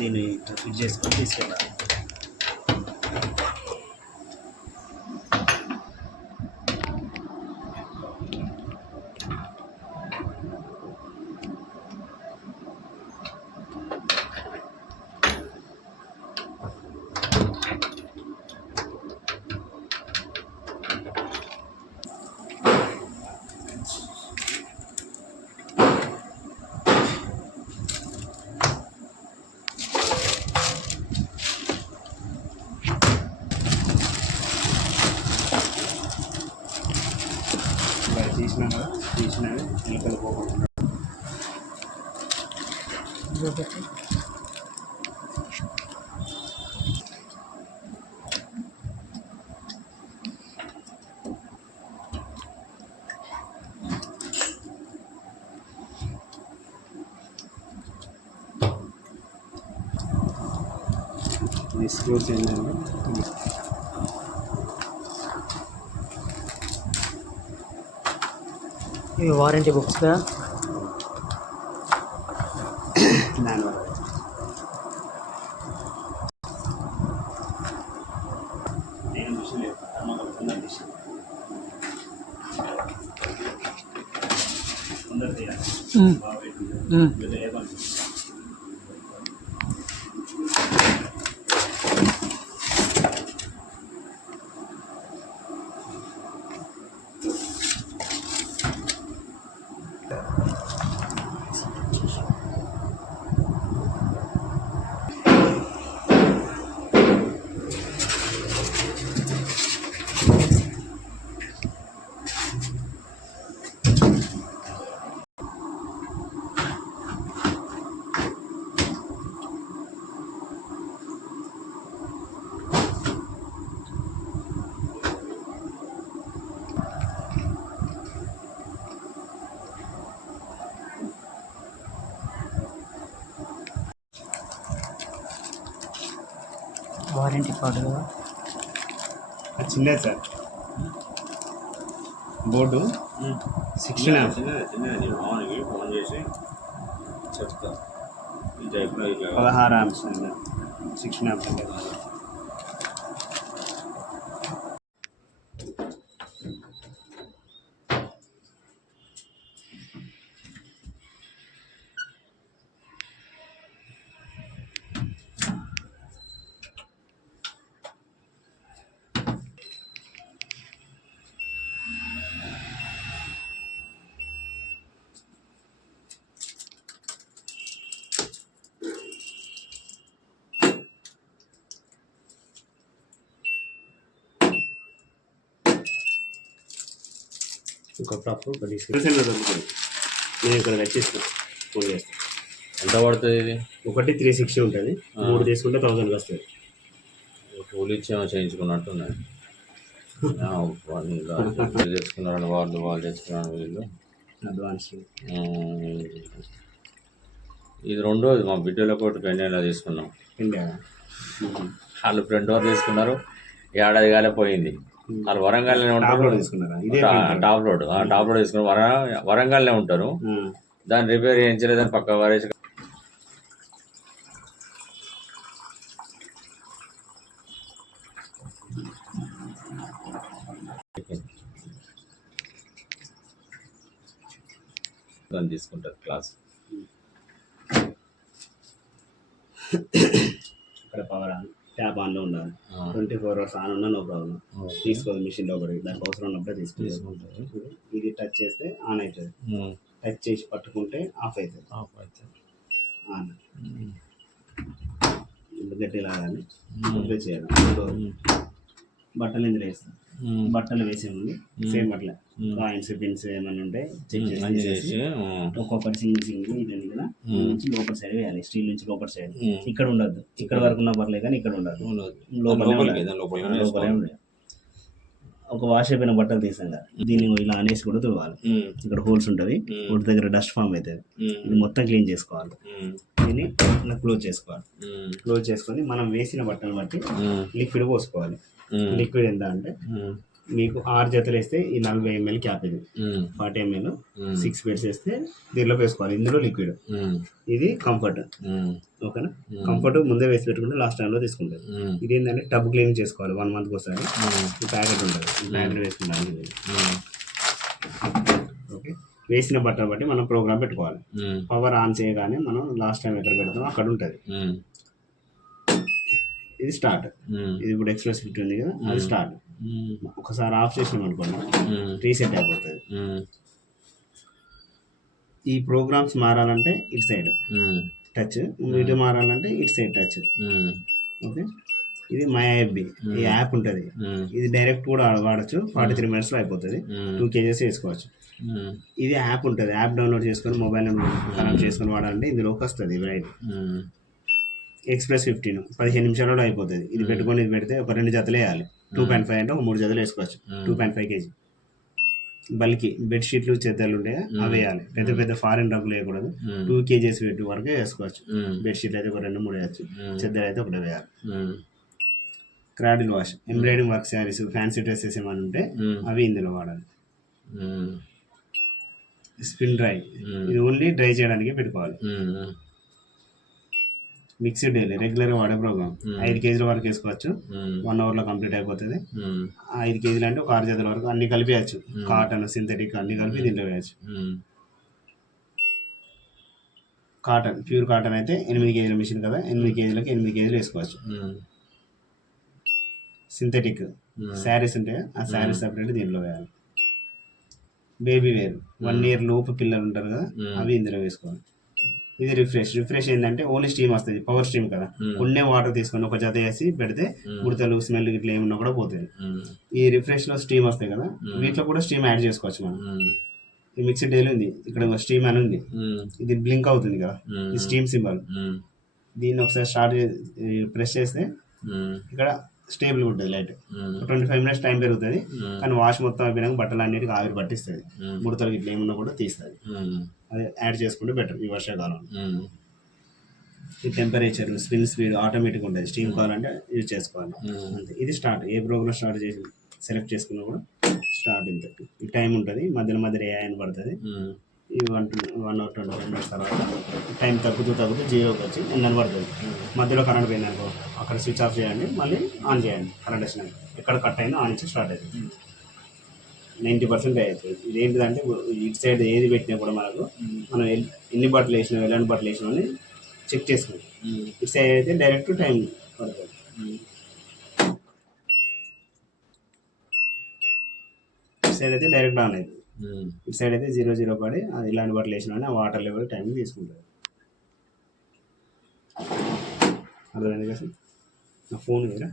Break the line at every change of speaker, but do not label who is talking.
దీన్ని ఫిట్ చేసుకొని తీసుకెళ్ళాలి. ఈ స్క్రూస్ ఏంటంటే
ఇవి వారంటీ బుక్స్ కదా?
嗯嗯。
వారంటీ కార్డు
చిన్నది సార్. బోర్డు. శిక్షణ
ఫోన్ చేసి చెప్తా.
పదహారు ఆంప్స్ శిక్షణ అంటే ఒక ప్రఫ్ ఒక డిస్క్రిప్షన్ దొరుకుతుంది. నేను ఇక్కడ తెచ్చిస్తాను ఫోన్ చేస్తాను
ఎంత పడుతుంది ఇది?
ఒకటి త్రీ సిక్స్టీ ఉంటుంది. మూడు తీసుకుంటే థౌసండ్కి వస్తుంది.
కూలి ఇచ్చేమో చేయించుకున్నట్టు ఉన్నాయి. ఆ, వాళ్ళు ఇలా వీళ్ళు వాళ్ళు తెచ్చుకున్నారు వీళ్ళు.
అడ్వాన్స్
ఇది రెండోది మా బిడ్డలో ఒకటి పెళ్ళిలో తీసుకున్నాం.
ఇండియా
వాళ్ళు ఫ్రెండ్ వారు తీసుకున్నారు. ఏడాది కాలే పోయింది. వాళ్ళు వరంగల్నే
టాప్
ఉంటారు. రోడ్ ఆ, టాప్ రోడ్ తీసుకున్నారు వర వరంగల్నే ఉంటారు. దాన్ని రిపేర్ చేయించలేదని పక్క వారేసి దాన్ని తీసుకుంటారు క్లాస్.
ఇక్కడ పవర్ ట్యాప్ ఆన్లో ఉండాలి. ట్వంటీ ఫోర్ అవర్స్ ఆన్ ఉన్నా నో ప్రాబ్లం. తీసుకోదు మిషన్ లోపలికి దానికి అవసరం ఉన్నప్పుడే తీసుకుంటారు ఇది టచ్ చేస్తే ఆన్ అవుతుంది. టచ్ చేసి పట్టుకుంటే ఆఫ్ అవుతుంది
ఆఫ్ అయితే.
ఆన్. గట్టి లాగాలి చేయాలి. బట్టలు ఇందులో వేస్తాం
ఉమ్.
బట్టలు వేసే ముందు సేమ్ అట్లా. కాయిన్స్ పిన్స్ ఏమైనా ఉంటే చెక్. చేసి. ఒక్కొక్కటి సింగిల్ సింగిల్ ఇది ఉంది కదా. నుంచి లోపల సైడ్ వేయాలి స్టీల్ నుంచి లోపల సైడ్. ఇక్కడ ఉండద్దు ఇక్కడ వరకు ఉన్న పర్లేదు కానీ ఇక్కడ ఉండదు. లోపలే లోపలే
వేసుకోవాలి.
ఒక వాష్ అయిపోయిన బట్టలు తీసాం కదా దీన్ని ఇలా అనేసి కూడా తుడవాలి. ఇక్కడ హోల్స్ ఉంటుంది. ఒకటి దగ్గర డస్ట్ ఫామ్ అవుతుంది. ఇది మొత్తం క్లీన్ చేసుకోవాలి. దీన్ని ఇలా క్లోజ్ చేసుకోవాలి. క్లోజ్ చేసుకొని మనం వేసిన బట్టలు బట్టి. లిక్విడ్ పోసుకోవాలి. లిక్విడ్ ఎంత అంటే. మీకు ఆరు జతలు వేస్తే ఈ నలభై ఎంఎల్ క్యాప్ ఇది ఫార్టీ ఎంఎల్ సిక్స్ బెడ్స్ వేస్తే దీనిలో వేసుకోవాలి ఇందులో లిక్విడ్ ఇది కంఫర్ట్ ఓకేనా?
Hmm.
కంఫర్ట్ ముందే వేసి పెట్టుకుంటే లాస్ట్ టైంలో తీసుకుంటుంది
ఉమ్,
ఇది ఏంటంటే టబ్ క్లీన్ చేసుకోవాలి వన్ మంత్కి ఒకసారి ఈ ప్యాకెట్ ఉంటుంది. ఈ ప్యాకెట్ వేసుకుంటాను ఓకే వేసిన బట్టలు బట్టి మనం ప్రోగ్రామ్ పెట్టుకోవాలి. పవర్ ఆన్ చేయగానే మనం లాస్ట్ టైం ఎక్కడ పెడతామో అక్కడ ఉంటుంది.
ఉమ్,
ఇది స్టార్ట్ ఇది ఇప్పుడు ఎక్స్ప్రెస్ ఫిఫ్టీ ఉంది కదా అది స్టార్ట్ ఒకసారి ఆఫ్ చేసినాం అనుకోండి
ఉమ్,
రీసెట్ అయిపోతుంది. ఈ ప్రోగ్రామ్స్ మారాలంటే ఇటు సైడ్ టచ్. ఇటు మారాలంటే ఇటు సైడ్ టచ్. ఓకే? ఇది మై ఐఎఫ్బి ఈ యాప్ ఉంటుంది. ఇది డైరెక్ట్ కూడా వాడచ్చు. ఫార్టీ త్రీ మినిట్స్లో అయిపోతుంది. టూ కేజెస్ వేసుకోవచ్చు. ఇది యాప్ ఉంటుంది. యాప్ డౌన్లోడ్ చేసుకొని మొబైల్ నెంబర్ కనెక్ట్ చేసుకొని వాడాలంటే ఇందులోకి వస్తుంది రైట్ ఎక్స్ప్రెస్ ఫిఫ్టీన్. పదిహేను నిమిషాలలో అయిపోతుంది. ఇది పెట్టుకొని ఇది పెడితే ఒక రెండు జతలు వేయాలి. టూ పాయింట్ ఫైవ్ అంటే ఒక మూడు జతలు వేసుకోవచ్చు. Two point five kg. Bulky బెడ్షీట్లు చెద్దలు ఉంటాయి? అవి వేయాలి. పెద్ద పెద్ద ఫారిన్ డబ్బులు వేయకూడదు. టూ కేజీస్ వెయిట్ వరకు వేసుకోవచ్చు. బెడ్షీట్లు అయితే ఒక రెండు మూడు వేయచ్చు. చెద్దలు అయితే ఒకటి వేయాలి. Cradle wash embroidering work saris fancy dresses ఏమైనా ఉంటే అవి ఇందులో వాడాలి. స్పిన్ డ్రై ఇది ఓన్లీ డ్రై చేయడానికి పెట్టుకోవాలి.
ఉమ్,
మిక్స్డ్ డైలీ రెగ్యులర్గా వాడే ప్రోగ్రామ్. ఐదు కేజీల వరకు వేసుకోవచ్చు. వన్ అవర్లో కంప్లీట్ అయిపోతుంది. ఐదు కేజీలు అంటే ఒక ఆరు జతల వరకు అన్ని కలిపి వేయచ్చు కాటన్ సింథటిక్ అన్ని కలిపి దీంట్లో వేయచ్చు. కాటన్ ప్యూర్ కాటన్ అయితే ఎనిమిది కేజీల మిషన్ కదా. ఎనిమిది కేజీలకి ఎనిమిది కేజీలు వేసుకోవచ్చు. సింథటిక్ శారీస్ ఉంటాయి? ఆ శారీస్ సపరేట్ దీంట్లో వేయాలి. Baby wear. వన్ ఇయర్ లోపు పిల్లలు ఉంటారు కదా. అవి ఇందులో వేసుకోవాలి. ఇది రిఫ్రెష్. రిఫ్రెష్ ఏంటంటే ఓన్లీ స్టీమ్ వస్తుంది. పవర్ స్టీమ్ కదా. కొన్నే వాటర్ తీసుకొని ఒక జత వేసి పెడితే. ముడతలు స్మెల్ ఇట్లా ఏమన్నా కూడా పోతుంది. ఈ రిఫ్రెష్లో స్టీమ్ వస్తాయి కదా. వీటిలో కూడా స్టీమ్ యాడ్ చేసుకోవచ్చు మనం. ఈ మిక్సీ డైలీ ఉంది. ఇక్కడ స్టీమ్ అని ఉంది. ఇది బ్లింక్ అవుతుంది కదా. ఈ స్టీమ్ సింబల్. దీన్ని ఒకసారి స్టార్ట్ ప్రెస్ చేస్తే ఇక్కడ స్టేబుల్ ఉంటుంది light. Twenty five minutes time పెరుగుతుంది. కానీ వాష్ మొత్తం అయిపోయినాక బట్టలు అన్నిటికీ ఆవిరి పట్టిస్తుంది. ముడతలు ఇట్లా ఏమన్నా కూడా తీస్తుంది. అది యాడ్ చేసుకుంటే బెటర్ ఈ వర్షాకాలం. ఈ టెంపరేచర్ స్పిన్ స్పీడ్ ఆటోమేటిక్ ఉంటుంది. స్టీమ్ కావాలంటే యూజ్ చేసుకోవాలి. అంతే. ఇది స్టార్ట్ ఏ ప్రోగ్రామ్ స్టార్ట్ చేసి సెలెక్ట్ చేసుకున్నా కూడా స్టార్ట్ ఇంత. ఈ టైం ఉంటుంది. మధ్యలో మధ్యలో ఏ ఆయన పడుతుంది. ఈ one one hour twenty five minutes తర్వాత టైం తగ్గుతూ తగ్గుతూ జీరోకి వచ్చి ఎన్న పడుతుంది. మధ్యలో కరెంట్ పోయింది అనుకో అక్కడ స్విచ్ ఆఫ్ చేయండి మళ్ళీ ఆన్ చేయండి కరెంట్ వచ్చినాక. ఎక్కడ కట్ అయిందో ఆన్ నుంచి స్టార్ట్ అవుతుంది. నైంటీ పర్సెంట్ అవుతుంది ఇది ఏంటిదంటే ఇటు సైడ్ ఏది పెట్టినా కూడా మనకు మనం ఎన్ని బట్టలు వేసినాం ఎలాంటి బట్టలు వేసినాం అని చెక్ చేసుకుంటాం.
ఉమ్,
ఇటు సైడ్ అయితే డైరెక్ట్ టైం పడుతుంది.
ఉమ్,
ఇటు సైడ్ అయితే డైరెక్ట్ ఆన్ అవుతుంది. ఇటు సైడ్ అయితే జీరో జీరో పడి అది ఇలాంటి బట్టలు వేసినా ఆ వాటర్ లెవెల్ టైం తీసుకుంటుంది అర్థమైంది కదా నా ఫోన్ వేరా?